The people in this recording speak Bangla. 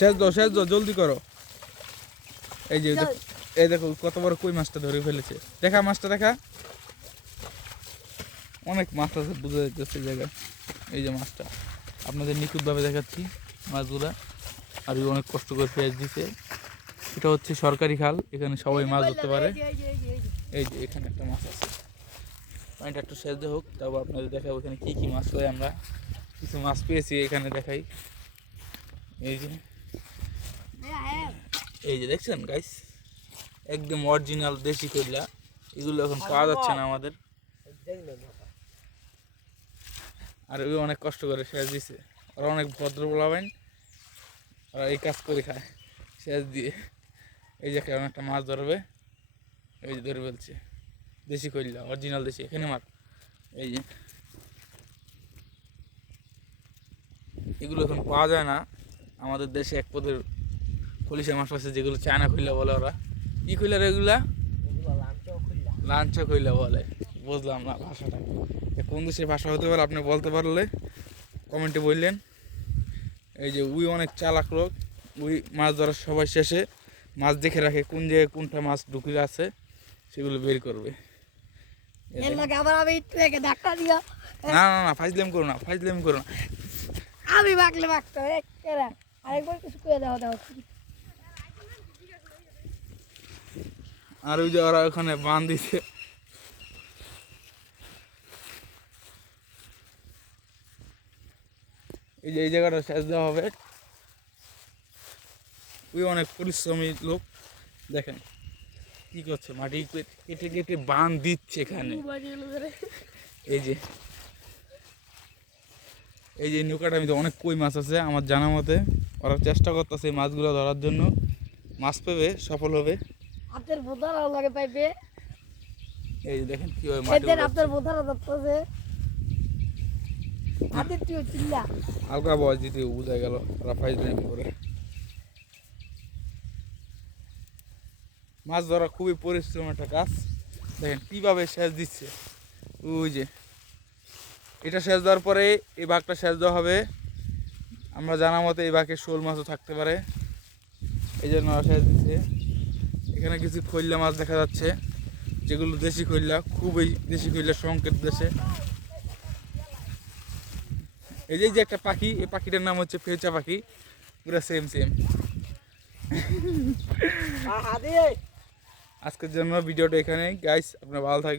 শেষ দাও জলদি করো। এই যে এই দেখো কত বড় কই মাছটা ধরে ফেলেছে। দেখা মাছটা দেখা, অনেক মাছ আছে বোঝা যাচ্ছে জায়গায়। এই যে মাছটা আপনাদের নিখুঁতভাবে দেখাচ্ছি মাছগুলা। আর অনেক কষ্ট করে পেঁয়াজ দিছে। এটা হচ্ছে সরকারি খাল, এখানে সবাই মাছ ধরতে পারে। এই যে এখানে একটা মাছ আছে, পানিটা একটু সেদ্ধ হোক তারপর আপনাদের দেখাবো এখানে কী কী মাছ হয়। আমরা কিছু মাছ পেয়েছি এখানে দেখাই। এই যে দেখছেন গাইস, একদম অরিজিনাল দেশি কইলা। এগুলো এখন পাওয়া যাচ্ছে না আমাদের। আর ওই অনেক কষ্ট করে সেচ দিছে, ওরা অনেক ভদ্র বলাবেন, ওরা এই কাজ করে খায় সেচ দিয়ে। এই যে কেমন একটা মাছ ধরবে, এই যে ধরে ফেলছে দেশি কইলা, অরিজিনাল দেশি এখানে মাছ। এই যে এগুলো এখন পাওয়া যায় না আমাদের দেশে। এক পদের খলিশা মাছ আছে যেগুলো চায়না কইলা বলে ওরা। কি কইলা রে এগুলা? লাঞ্চা কইলা বলে। বুঝলাম না ভাষাটা কোন দেশের ভাষা হতে পারে, আপনি বলতে পারলে কমেন্টে বললেন। এই যে উই অনেক চালাক লোক, উই মাছ ধরার সবাই শেষে মাছ দেখে রাখে কোন জায়গায় কোনটা মাছ ঢুকে আছে, সেগুলো বের করবে। না না না ফাইজলাম করো না, ফাইজলাম করো না। আমি বাকলে বাকতে আরেকবার কিছু করে দাও দাও। আর ওই যে ওরা ওখানে বাঁধ দিছে। এই যে এই জায়গাটা সেচ দেওয়া হবে। ওই অনেক পরিশ্রমী লোক, দেখেন কি করছে, মাটি কেটে কেটে বাঁধ দিচ্ছে এখানে। এই যে এই যে নৌকাটার মধ্যে অনেক কই মাছ আছে আমার জানা মতে। ওরা চেষ্টা করতেছে এই মাছগুলো ধরার জন্য, মাছ পেবে সফল হবে। আপনার বোধারা লাগে পাইবে। এই যে দেখেন কিভাবে মাটি আপনার বোধারা ধরতেছে। হাতে তুই চিল্লা হালকা বয়স দিতে বোঝা গেল ওরা ফাইজলাম করে। মাছ ধরা খুবই পরিশ্রম একটা কাজ। দেখেন কীভাবে সেচ দিচ্ছে। ওই যে এটা সেচ দেওয়ার পরে এই ভাগটা সেচ দেওয়া হবে। আমরা জানা মতে এই ভাগে শোল মাছও থাকতে পারে, এই জন্য ওরা সেচ দিচ্ছে। এখানে কিছু খৈল্লা মাছ দেখা যাচ্ছে, যেগুলো দেশি খৈল্লা, খুবই দেশি খৈল্লা সংকেত দেশে। এই যে একটা পাখি, এই পাখিটার নাম হচ্ছে ফেচা পাখি, পুরো সেম সেম। আজকের জন্য ভিডিওটা এখানে গাইস, আপনারা ভালো থাকবেন।